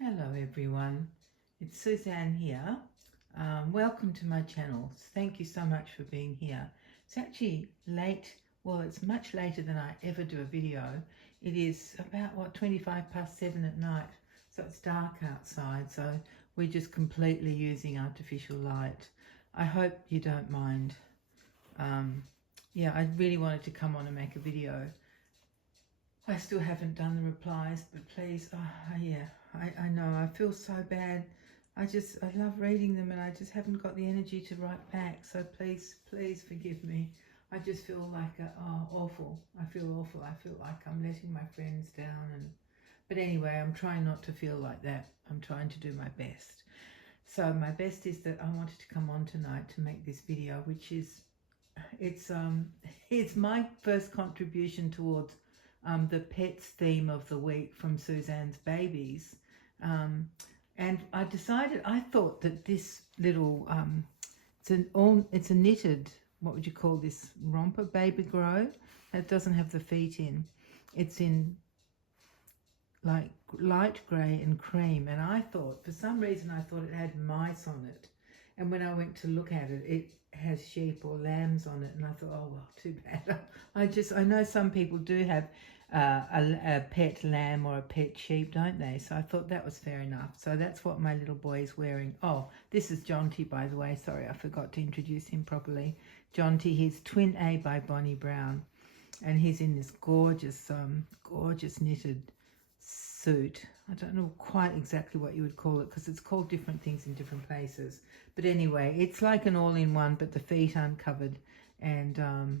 Hello everyone, it's Suzanne here. Welcome to my channel. Thank you so much for being here. It's actually late, well it's much later than I ever do a video. It is about 25 past 7 at night, so it's dark outside, so we're just completely using artificial light. I hope you don't mind. Yeah, I really wanted to come on and make a video. I still haven't done the replies, but please, I know, I feel so bad. I love reading them and I just haven't got the energy to write back. So please forgive me. I just feel like, awful. I feel awful. I feel like I'm letting my friends down. But anyway, I'm trying not to feel like that. I'm trying to do my best. So my best is that I wanted to come on tonight to make this video, which is, it's my first contribution towards the pets theme of the week from Suzanne's babies, and I thought that this little it's a knitted, what would you call this, romper, baby grow. It doesn't have the feet in. It's in like light grey and cream, and I thought, for some reason I thought it had mice on it, and when I went to look at it, it has sheep or lambs on it, and I thought, oh well, too bad. I know some people do have a pet lamb or a pet sheep, don't they? So I thought that was fair enough. So that's what my little boy is wearing. Oh, this is Jonty, by the way. Sorry, I forgot to introduce him properly. Jonty, he's twin A by Bonnie Brown, and he's in this gorgeous knitted suit. I don't know quite exactly what you would call it, because it's called different things in different places. But anyway, it's like an all-in-one, but the feet aren't covered. And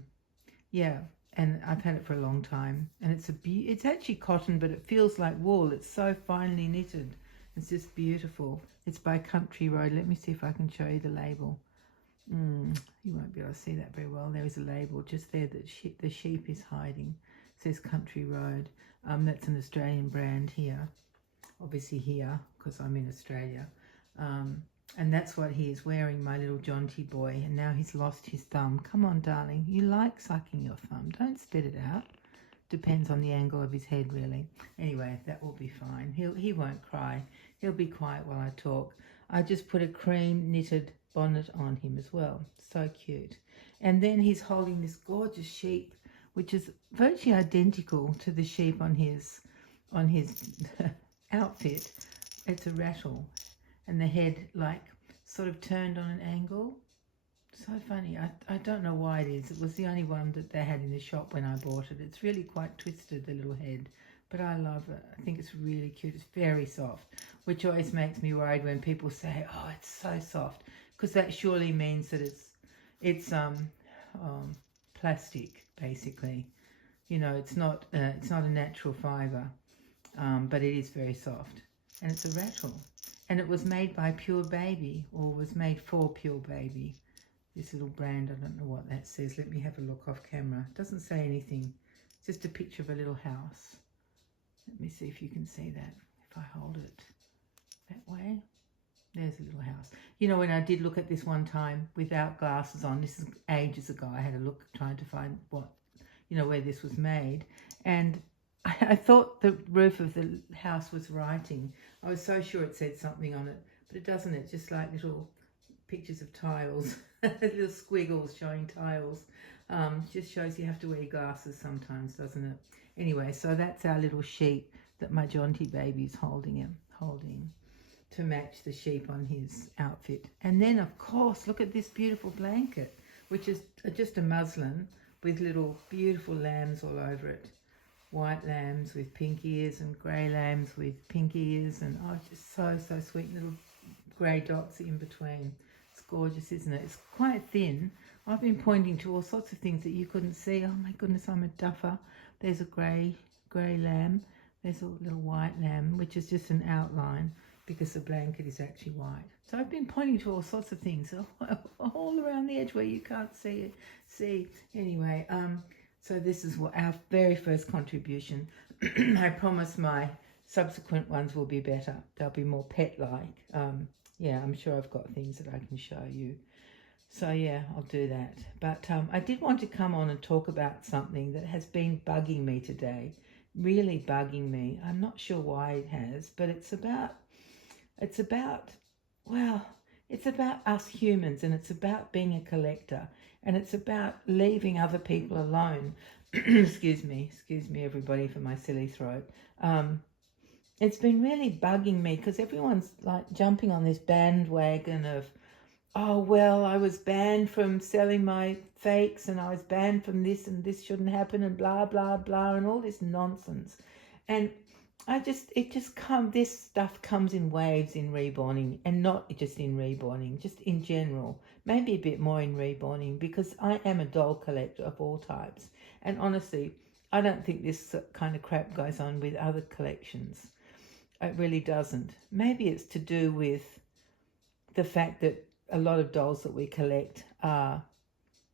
yeah, and I've had it for a long time. And it's actually cotton, but it feels like wool. It's so finely knitted. It's just beautiful. It's by Country Road. Let me see if I can show you the label. You won't be able to see that very well. There is a label just there that the sheep is hiding. It says Country Road. That's an Australian brand here. Obviously here, because I'm in Australia. And that's what he is wearing, my little Jonty boy. And now he's lost his thumb. Come on, darling. You like sucking your thumb. Don't spit it out. Depends on the angle of his head, really. Anyway, that will be fine. He won't cry. He'll be quiet while I talk. I just put a cream knitted bonnet on him as well. So cute. And then he's holding this gorgeous sheep, which is virtually identical to the sheep on his outfit. It's a rattle, and the head like sort of turned on an angle. So funny. I don't know why it is. It was the only one that they had in the shop when I bought it. It's really quite twisted, the little head, but I love it. I think it's really cute. It's very soft, which always makes me worried when people say, oh, it's so soft, because that surely means that it's plastic, basically. You know, it's not a natural fibre, but it is very soft, and it's a rattle. And it was made by Pure Baby, or was made for Pure Baby. This little brand, I don't know what that says. Let me have a look off camera. It doesn't say anything. It's just a picture of a little house. Let me see if you can see that. If I hold it that way. There's a little house. You know, when I did look at this one time without glasses on, this is ages ago, I had a look trying to find where this was made. And I thought the roof of the house was writing. I was so sure it said something on it, but it doesn't. It's just like little pictures of tiles, little squiggles showing tiles. Just shows you have to wear glasses sometimes, doesn't it? Anyway, so that's our little sheep that my Jonty baby's holding to match the sheep on his outfit. And then, of course, look at this beautiful blanket, which is just a muslin with little beautiful lambs all over it. White lambs with pink ears and grey lambs with pink ears, and oh, just so sweet, little grey dots in between. It's gorgeous, isn't it? It's quite thin. I've been pointing to all sorts of things that you couldn't see. Oh my goodness, I'm a duffer. There's a grey lamb. There's a little white lamb, which is just an outline because the blanket is actually white. So I've been pointing to all sorts of things all around the edge where you can't see it. Anyway, so this is our very first contribution. I promise my subsequent ones will be better. They'll be more pet-like. Yeah, I'm sure I've got things that I can show you. So yeah, I'll do that. But I did want to come on and talk about something that has been bugging me today. Really bugging me. I'm not sure why it has, but it's about It's about, well, it's about us humans, and it's about being a collector, and it's about leaving other people alone. Excuse me, everybody, for my silly throat. It's been really bugging me because everyone's like jumping on this bandwagon of, oh, well, I was banned from selling my fakes, and I was banned from this, and this shouldn't happen, and blah, blah, blah, and all this nonsense. And this stuff comes in waves in reborning, and not just in reborning, just in general. Maybe a bit more in reborning, because I am a doll collector of all types. And honestly, I don't think this kind of crap goes on with other collections. It really doesn't. Maybe it's to do with the fact that a lot of dolls that we collect are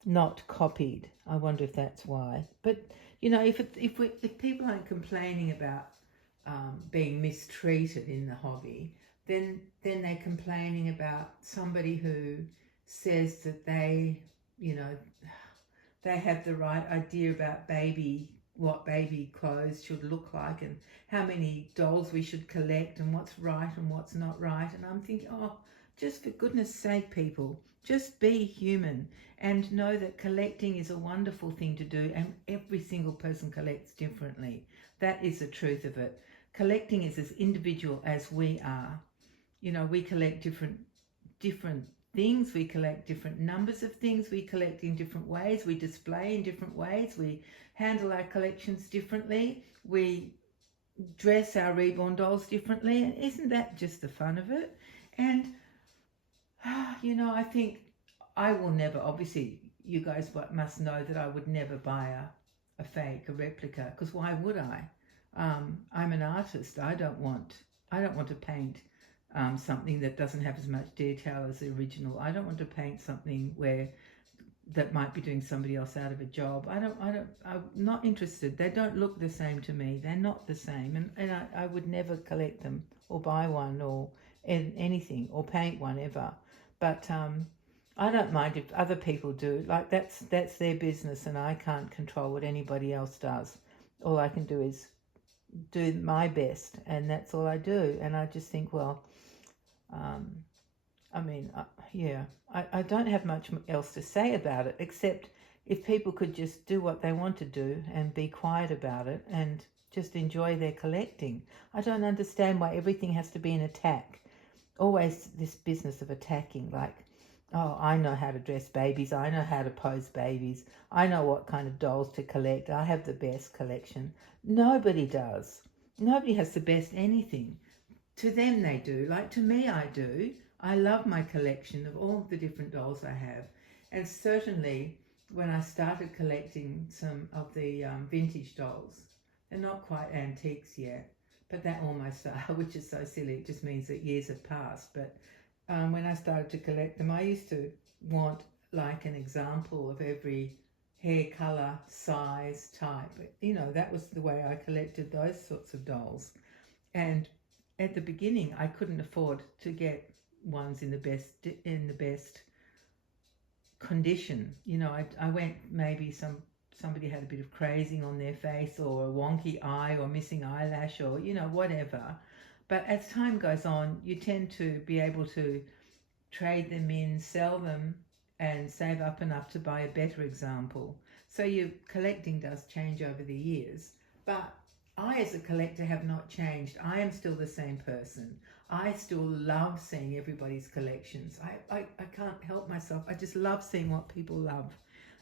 not copied. I wonder if that's why. But you know, if people aren't complaining about being mistreated in the hobby, then they're complaining about somebody who says that they have the right idea about what baby clothes should look like, and how many dolls we should collect, and what's right and what's not right. And I'm thinking, oh, just for goodness sake, people, just be human and know that collecting is a wonderful thing to do, and every single person collects differently. That is the truth of it. Collecting is as individual as we are. You know, we collect different things, we collect different numbers of things, we collect in different ways, we display in different ways, we handle our collections differently, we dress our reborn dolls differently, and isn't that just the fun of it? And you know, I think I will never, obviously you guys must know that I would never buy a fake, a replica, because why would I? I'm an artist. I don't want to paint something that doesn't have as much detail as the original. I don't want to paint something that might be doing somebody else out of a job. I'm not interested. They don't look the same to me. They're not the same, and I would never collect them or buy one or anything or paint one ever. But I don't mind if other people do. Like, that's their business, and I can't control what anybody else does. All I can do is do my best, and that's all I do. And I just think, well, I don't have much else to say about it, except if people could just do what they want to do and be quiet about it and just enjoy their collecting. I don't understand why everything has to be an attack. Always this business of attacking, like, oh, I know how to dress babies, I know how to pose babies, I know what kind of dolls to collect, I have the best collection. Nobody does. Nobody has the best anything. To them they do, like to me I do. I love my collection of all the different dolls I have. And certainly when I started collecting some of the vintage dolls, they're not quite antiques yet, but they almost are, which is so silly. It just means that years have passed. But when I started to collect them, I used to want like an example of every hair colour, size, type. You know, that was the way I collected those sorts of dolls. And at the beginning, I couldn't afford to get ones in the best condition. You know, I went, maybe somebody had a bit of crazing on their face, or a wonky eye, or missing eyelash, or, you know, whatever. But as time goes on, you tend to be able to trade them in, sell them, and save up enough to buy a better example. So your collecting does change over the years. But I, as a collector, have not changed. I am still the same person. I still love seeing everybody's collections. I can't help myself. I just love seeing what people love.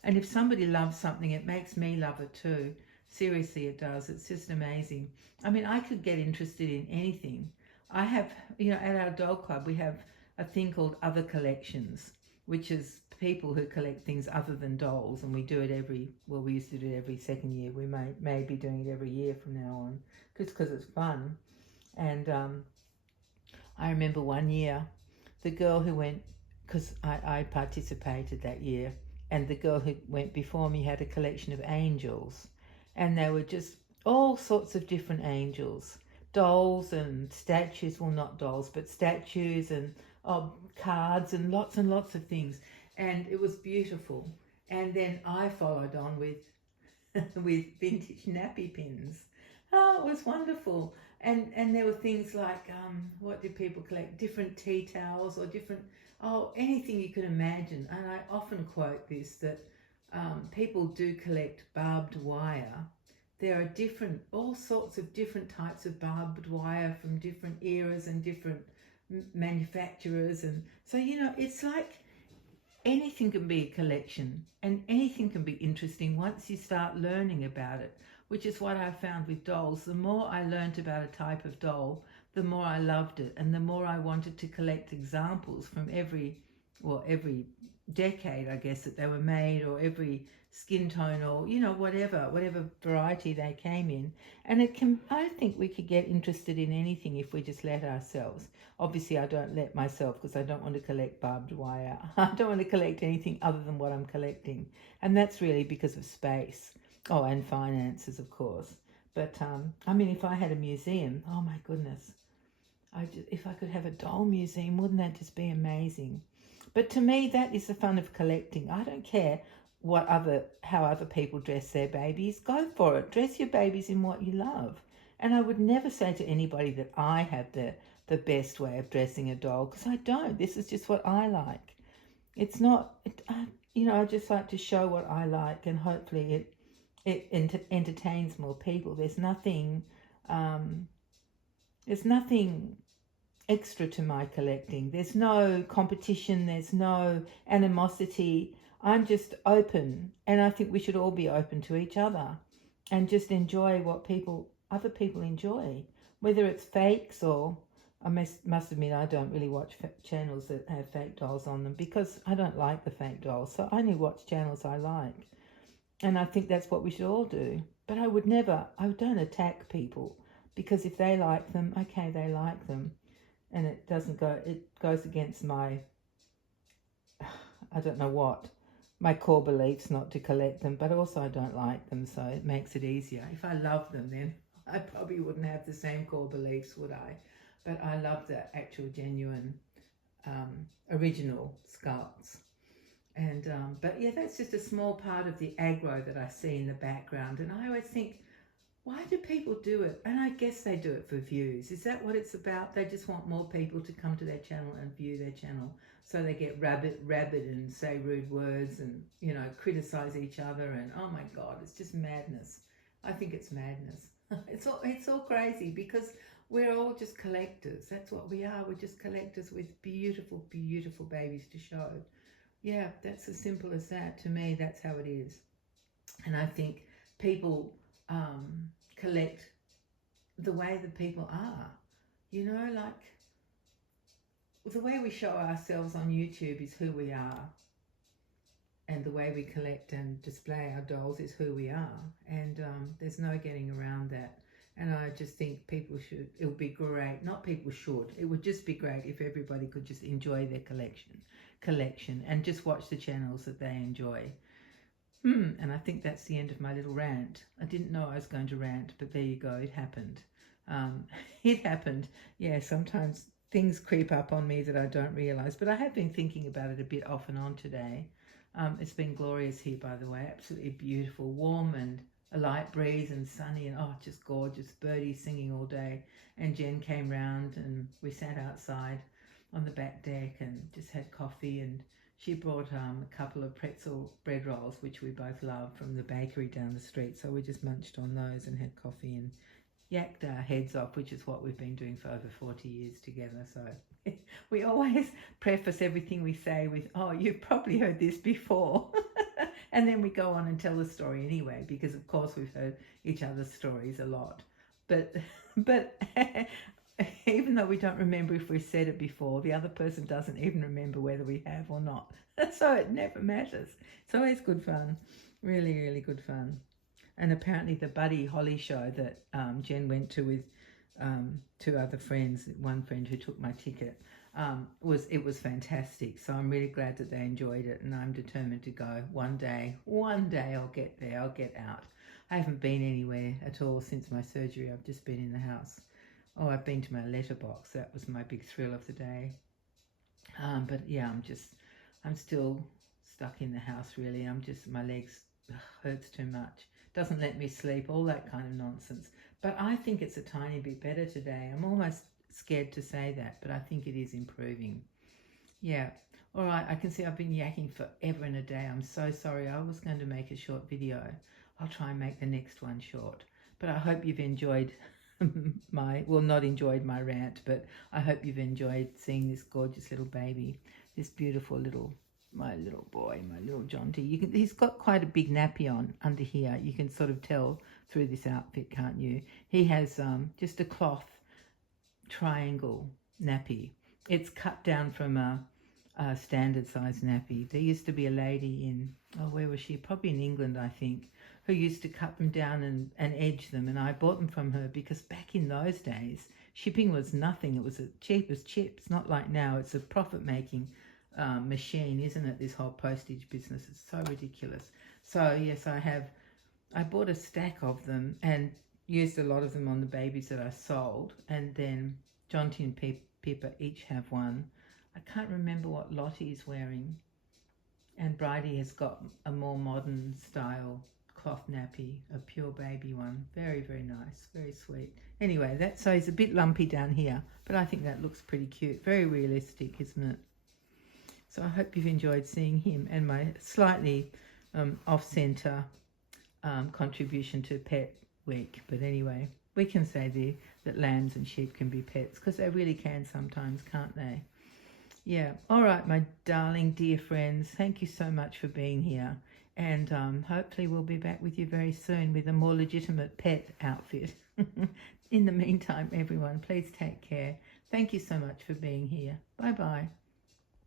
And if somebody loves something, it makes me love it too. Seriously, it does. It's just amazing. I mean, I could get interested in anything. I have, you know, at our doll club, we have a thing called Other Collections, which is people who collect things other than dolls, and we do it we used to do it every second year. We may be doing it every year from now on, just because it's fun. And I remember one year, the girl who went, because I participated that year, and the girl who went before me had a collection of angels, and they were just all sorts of different angels, dolls and statues, well, not dolls, but statues and cards and lots of things. And it was beautiful. And then I followed on with with vintage nappy pins. Oh, it was wonderful. And there were things like, what did people collect? Different tea towels or different, anything you can imagine. And I often quote this, that people do collect barbed wire. There are all sorts of different types of barbed wire from different eras and different manufacturers. And so, it's like anything can be a collection and anything can be interesting once you start learning about it, which is what I found with dolls. The more I learned about a type of doll, the more I loved it, and the more I wanted to collect examples from every decade, I guess, that they were made, or every skin tone, or whatever variety they came in. And I think we could get interested in anything if we just let ourselves. Obviously I don't let myself, because I don't want to collect barbed wire. I don't want to collect anything other than what I'm collecting, and that's really because of space. Oh, and finances, of course. But I mean, if I had a museum, oh my goodness, if I could have a doll museum, wouldn't that just be amazing? But to me, that is the fun of collecting. I don't care how other people dress their babies. Go for it. Dress your babies in what you love. And I would never say to anybody that I have the best way of dressing a doll, because I don't. This is just what I like. It's not, I just like to show what I like, and hopefully it entertains more people. There's nothing extra to my collecting. There's no competition, there's no animosity. I'm just open, and I think we should all be open to each other and just enjoy what other people enjoy, whether it's fakes or, I must admit, I don't really watch channels that have fake dolls on them, because I don't like the fake dolls, so I only watch channels I like. And I think that's what we should all do. But I don't attack people, because if they like them, okay, they like them. And it goes against my, I don't know what, my core beliefs not to collect them, but also I don't like them, so it makes it easier. If I loved them, then I probably wouldn't have the same core beliefs, would I? But I love the actual genuine original sculpts. And but yeah, that's just a small part of the aggro that I see in the background. And I always think, why do people do it? And I guess they do it for views. Is that what it's about? They just want more people to come to their channel and view their channel, so they get rabid and say rude words and criticize each other. And oh my God, it's just madness. I think it's madness. It's all crazy, because we're all just collectors. That's what we are. We're just collectors with beautiful, beautiful babies to show. Yeah, that's as simple as that. To me, that's how it is. And I think people collect the way that people are, like the way we show ourselves on YouTube is who we are, and the way we collect and display our dolls is who we are, and there's no getting around that. And I just think it would be great, not people should, it would just be great if everybody could just enjoy their collection and just watch the channels that they enjoy. And I think that's the end of my little rant. I didn't know I was going to rant, but there you go, it happened. It happened. Yeah, sometimes things creep up on me that I don't realise, but I have been thinking about it a bit off and on today. It's been glorious here, by the way, absolutely beautiful, warm, and a light breeze and sunny, and oh, just gorgeous. Birdies singing all day, and Jen came round and we sat outside on the back deck and just had coffee, and she brought a couple of pretzel bread rolls, which we both love, from the bakery down the street. So we just munched on those and had coffee and yacked our heads off, which is what we've been doing for over 40 years together. So we always preface everything we say with, oh, you've probably heard this before. And then we go on and tell the story anyway, because of course we've heard each other's stories a lot. But even though we don't remember if we said it before, the other person doesn't even remember whether we have or not. So it never matters. It's always good fun. Really, really good fun. And apparently the Buddy Holly show that Jen went to with two other friends, one friend who took my ticket, it was fantastic. So I'm really glad that they enjoyed it, and I'm determined to go one day. One day I'll get there, I'll get out. I haven't been anywhere at all since my surgery. I've just been in the house. Oh, I've been to my letterbox. That was my big thrill of the day. But yeah, I'm still stuck in the house, really. My legs hurts too much. Doesn't let me sleep, all that kind of nonsense. But I think it's a tiny bit better today. I'm almost scared to say that, but I think it is improving. Yeah. All right, I can see I've been yakking forever and a day. I'm so sorry. I was going to make a short video. I'll try and make the next one short. But I hope you've enjoyed not enjoyed my rant, but I hope you've enjoyed seeing this gorgeous little baby, this beautiful my little boy, my little Jonty. He's got quite a big nappy on under here. You can sort of tell through this outfit, can't you? He has just a cloth triangle nappy. It's cut down from a standard size nappy. There used to be a lady in, where was she? Probably in England, I think, who used to cut them down and edge them, and I bought them from her because back in those days, shipping was nothing. It was as cheap as chips, not like now. It's a profit-making machine, isn't it, this whole postage business? It's so ridiculous. So, yes, I bought a stack of them and used a lot of them on the babies that I sold, and then Jonty and Pippa each have one. I can't remember what Lottie's wearing, and Bridie has got a more modern style cloth nappy, a pure baby one. Very, very nice, very sweet. Anyway, so he's a bit lumpy down here, but I think that looks pretty cute. Very realistic, isn't it? So I hope you've enjoyed seeing him and my slightly off-centre contribution to Pet Week. But anyway, we can say that lambs and sheep can be pets, because they really can sometimes, can't they? Yeah. All right, my darling, dear friends, thank you so much for being here. And hopefully we'll be back with you very soon with a more legitimate pet outfit. In the meantime, everyone, please take care. Thank you so much for being here. Bye-bye.